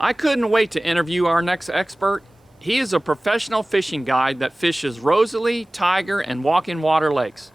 I couldn't wait to interview our next expert. He is a professional fishing guide that fishes Rosalie, Tiger, and Walking Water lakes.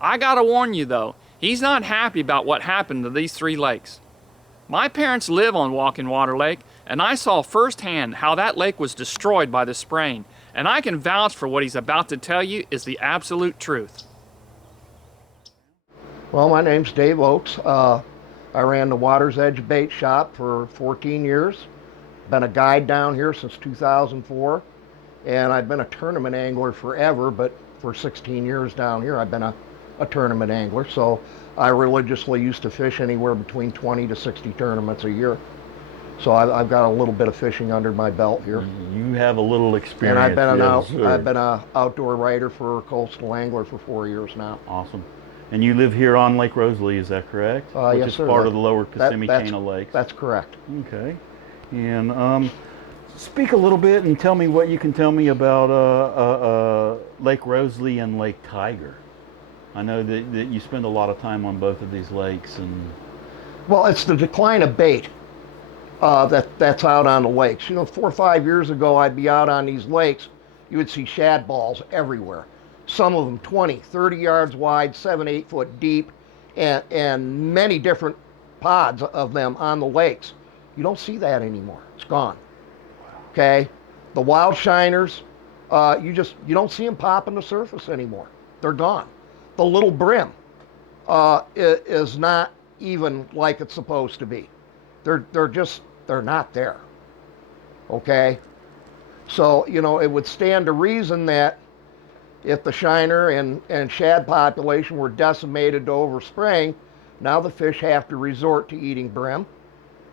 I gotta warn you though, he's not happy about what happened to these three lakes. My parents live on Walking Water Lake, and I saw firsthand how that lake was destroyed by the spraying, and I can vouch for what he's about to tell you is the absolute truth. Well, my name's Dave Ochs. I ran the Water's Edge bait shop for 14 years. Been a guide down here since 2004, and I've been a tournament angler forever, but for 16 years down here I've been a tournament angler. So I religiously used to fish anywhere between 20 to 60 tournaments a year. So I've got a little bit of fishing under my belt here. You have a little experience. And I've been yes, I've been an outdoor writer for Coastal Angler for 4 years now. Awesome. And you live here on Lake Rosalie, is that correct? Which Yes, is sir. part of the lower Kissimmee chain of lakes. That's correct. Okay. And speak a little bit and tell me what you can tell me about Lake Rosalie and Lake Tiger. I know that you spend a lot of time on both of these lakes. And Well, it's the decline of bait that's out on the lakes. 4 or 5 years ago, I'd be out on these lakes. You would see shad balls everywhere. Some of them 20, 30 yards wide, 7, 8 foot deep, and many different pods of them on the lakes. You don't see that anymore. It's gone. Okay? The wild shiners, you don't see them popping the surface anymore. They're gone. The little brim is not even like it's supposed to be. They're not there. Okay? So, it would stand to reason that if the shiner and shad population were decimated to overspring, now the fish have to resort to eating brim,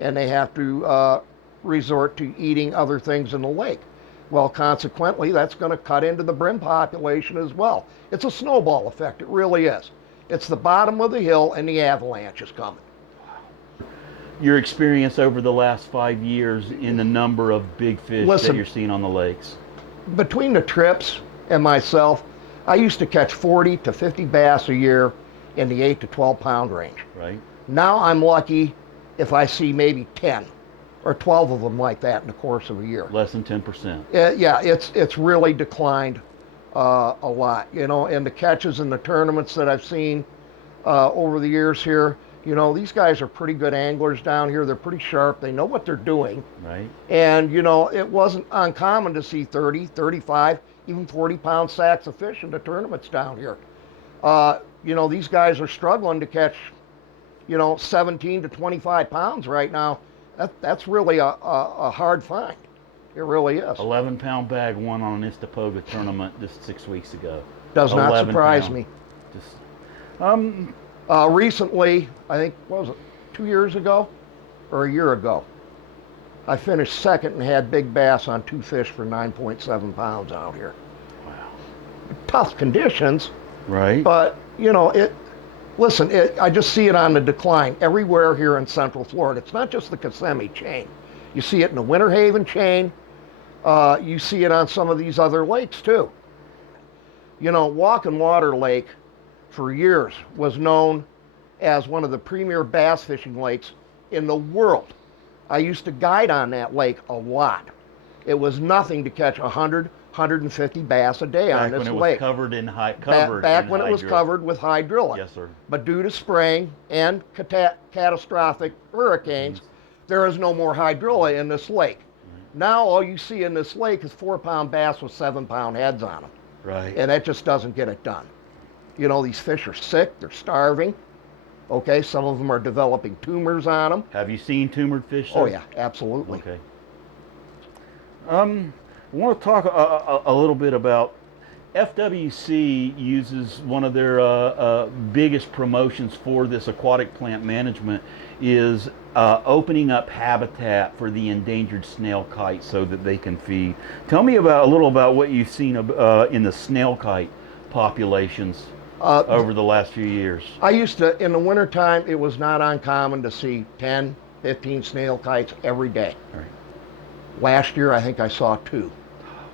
and they have to resort to eating other things in the lake. Well, consequently, that's going to cut into the brim population as well. It's a snowball effect. It really is. It's the bottom of the hill, and the avalanche is coming. your experience over the last 5 years in the number of big fish that you're seeing on the lakes? Between the trips and myself, I used to catch 40 to 50 bass a year in the 8 to 12 pound range. Right. Now I'm lucky if I see maybe 10 or 12 of them like that in the course of a year. Less than 10%. Yeah, it's really declined a lot, and the catches in the tournaments that I've seen over the years here, these guys are pretty good anglers down here. They're pretty sharp. They know what they're doing. Right. And, it wasn't uncommon to see 30, 35, even 40 pound sacks of fish in the tournaments down here. These guys are struggling to catch, 17 to 25 pounds right now. That's really a hard find. It really is. 11-pound bag won on an Istapoga tournament just 6 weeks ago. Does not surprise me. Just, recently, I think, what was it, 2 years ago or a year ago, I finished second and had big bass on 2 fish for 9.7 pounds out here. wow. Tough conditions, Right. but I just see it on the decline everywhere here in Central Florida. It's not just the Kissimmee chain. You see it in the Winter Haven chain. You see it on some of these other lakes too. Walking Water Lake for years was known as one of the premier bass fishing lakes in the world. I used to guide on that lake a lot. It was nothing to catch 100, 150 bass a day on this lake. Back when it was Back when it was covered with hydrilla. Yes, sir. But due to spraying and catastrophic hurricanes, there is no more hydrilla in this lake. Now all you see in this lake is 4-pound bass with 7-pound heads on them. Right. And that just doesn't get it done. These fish are sick, they're starving. Okay, some of them are developing tumors on them. Have you seen tumored fish, sir? Oh yeah, absolutely. Okay. I want to talk a little bit about FWC uses one of their biggest promotions for this aquatic plant management is opening up habitat for the endangered snail kite so that they can feed. Tell me a little about what you've seen in the snail kite populations over the last few years. I used to, in the wintertime, it was not uncommon to see 10, 15 snail kites every day. Right. Last year, I think I saw 2.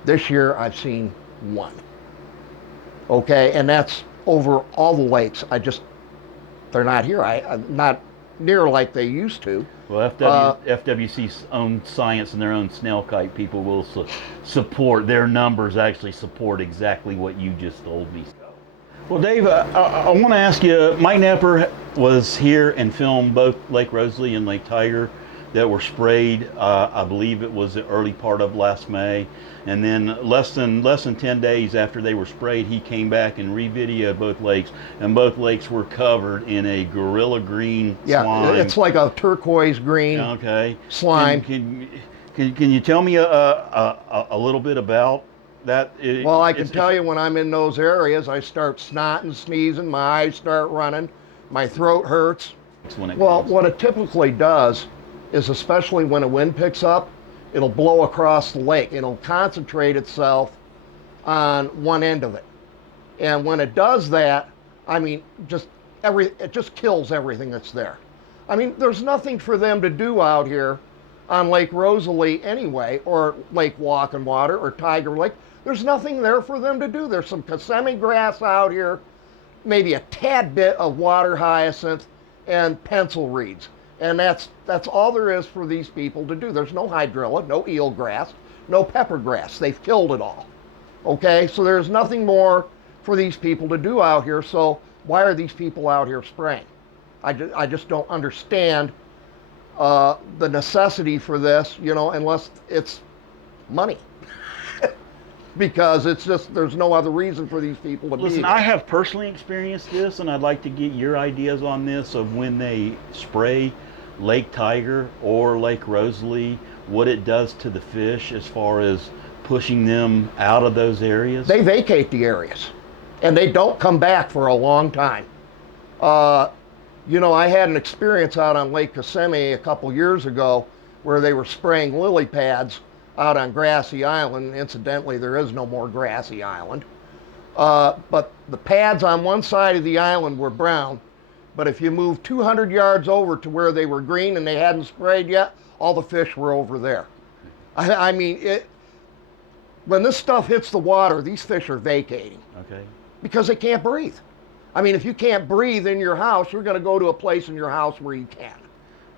This year, I've seen 1. Okay, and that's over all the lakes. They're not here. I'm not near like they used to. Well, FWC's own science and their own snail kite people will support, their numbers actually support exactly what you just told me. Well, Dave, I want to ask you, Mike Nepper was here and filmed both Lake Rosalie and Lake Tiger that were sprayed. I believe it was the early part of last May, and then less than 10 days after they were sprayed, he came back and re-videoed both lakes, and both lakes were covered in a gorilla green slime. Yeah, it's like a turquoise green slime. Can you tell me a little bit about that? Well, I can tell you when I'm in those areas, I start snotting, sneezing, my eyes start running, my throat hurts. Well, what it typically does is, especially when a wind picks up, it'll blow across the lake. It'll concentrate itself on one end of it. And when it does that, I mean, it just kills everything that's there. I mean, there's nothing for them to do out here on Lake Rosalie anyway, or Lake Walking Water, or Tiger Lake. There's nothing there for them to do. There's some Kissimmee grass out here, maybe a tad bit of water hyacinth and pencil reeds. And that's all there is for these people to do. There's no hydrilla, no eelgrass, no pepper grass. They've killed it all. Okay, so there's nothing more for these people to do out here. So why are these people out here spraying? I just don't understand the necessity for this, you know, unless it's money. Because it's just, there's no other reason for these people to be. Listen, I have personally experienced this, and I'd like to get your ideas on this of when they spray Lake Tiger or Lake Rosalie, what it does to the fish as far as pushing them out of those areas. They vacate the areas, and they don't come back for a long time. You know, I had an experience out on Lake Kissimmee a couple years ago where they were spraying lily pads out on Grassy Island. Incidentally, there is no more Grassy Island. But the pads on one side of the island were brown, but if you moved 200 yards over to where they were green and they hadn't sprayed yet, all the fish were over there. I mean, when this stuff hits the water, these fish are vacating. Okay. Because they can't breathe. I mean, if you can't breathe in your house, you're going to go to a place in your house where you can.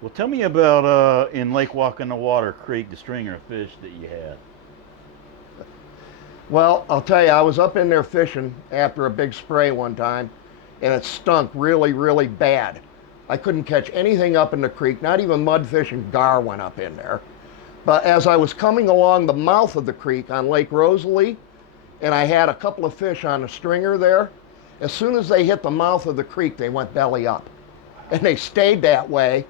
Well, tell me about in Lake Walking the Water Creek, the stringer of fish that you had. Well, I'll tell you, I was up in there fishing after a big spray one time, and it stunk really, really bad. I couldn't catch anything up in the creek, not even mudfish and gar went up in there. But as I was coming along the mouth of the creek on Lake Rosalie, and I had a couple of fish on a stringer there, as soon as they hit the mouth of the creek, they went belly up. And they stayed that way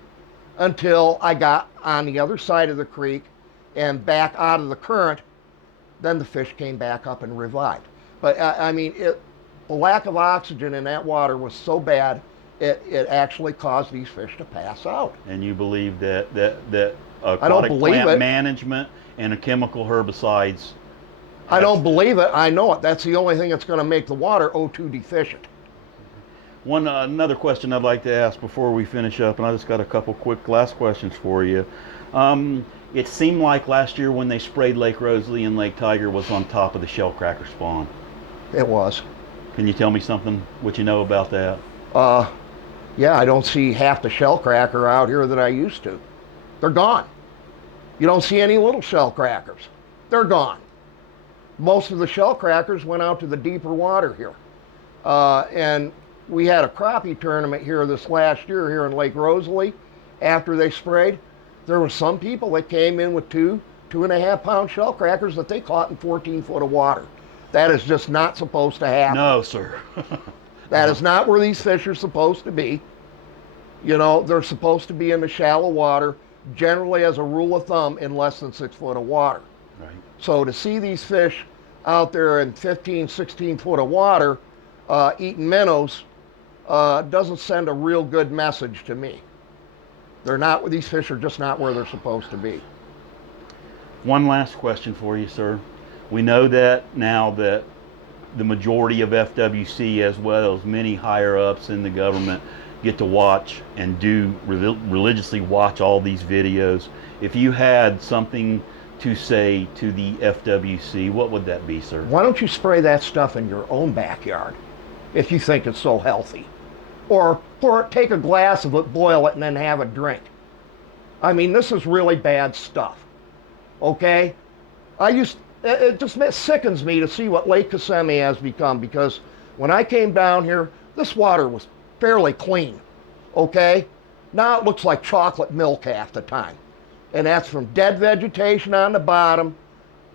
until I got on the other side of the creek and back out of the current. Then the fish came back up and revived. But I mean, the lack of oxygen in that water was so bad, it actually caused these fish to pass out. And you believe that aquatic plant management and chemical herbicides? I don't believe it. I know it. That's the only thing that's going to make the water O2 deficient. Another question I'd like to ask before we finish up, and I just got a couple quick last questions for you. It seemed like last year when they sprayed Lake Rosalie and Lake Tiger was on top of the shellcracker spawn. It was. Can you tell me something, what you know about that? Yeah, I don't see half the shellcracker out here that I used to. They're gone. You don't see any little shellcrackers. They're gone. Most of the shellcrackers went out to the deeper water here. And we had a crappie tournament here this last year here in Lake Rosalie. After they sprayed, there were some people that came in with 2.5 pound shellcrackers that they caught in 14 foot of water. That is just not supposed to happen. No, sir. That is not where these fish are supposed to be. You know, they're supposed to be in the shallow water, generally as a rule of thumb in less than 6 foot of water. Right. So to see these fish out there in 15, 16 foot of water eating minnows doesn't send a real good message to me. These fish are just not where they're supposed to be. One last question for you, sir. We know that now that the majority of FWC, as well as many higher ups in the government, get to watch and do religiously watch all these videos. If you had something to say to the FWC, what would that be, sir? Why don't you spray that stuff in your own backyard if you think it's so healthy? or take a glass of it, boil it, and then have a drink. I mean, this is really bad stuff. Okay? It just sickens me to see what Lake Kissimmee has become, because when I came down here, this water was fairly clean. Okay? Now it looks like chocolate milk half the time. And that's from dead vegetation on the bottom,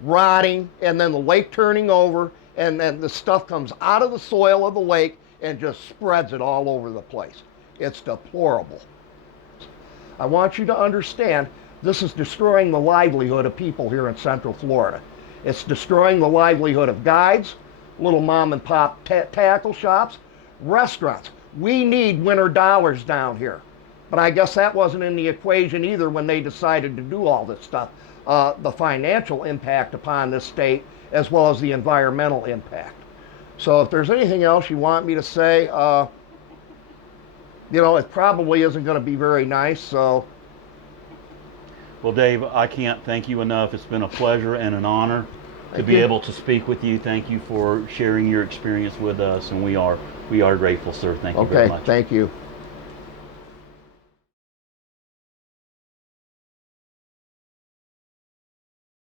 rotting, and then the lake turning over, and then the stuff comes out of the soil of the lake and just spreads it all over the place. It's deplorable. I want you to understand, this is destroying the livelihood of people here in Central Florida. It's destroying the livelihood of guides, little mom and pop tackle shops, restaurants. We need winter dollars down here. But I guess that wasn't in the equation either when they decided to do all this stuff. The financial impact upon this state, as well as the environmental impact. So if there's anything else you want me to say, you know, it probably isn't going to be very nice, so. Well, Dave, I can't thank you enough. It's been a pleasure and an honor to be able to speak with you. Thank you for sharing your experience with us, and we are grateful, sir. Thank you very much. Okay, thank you.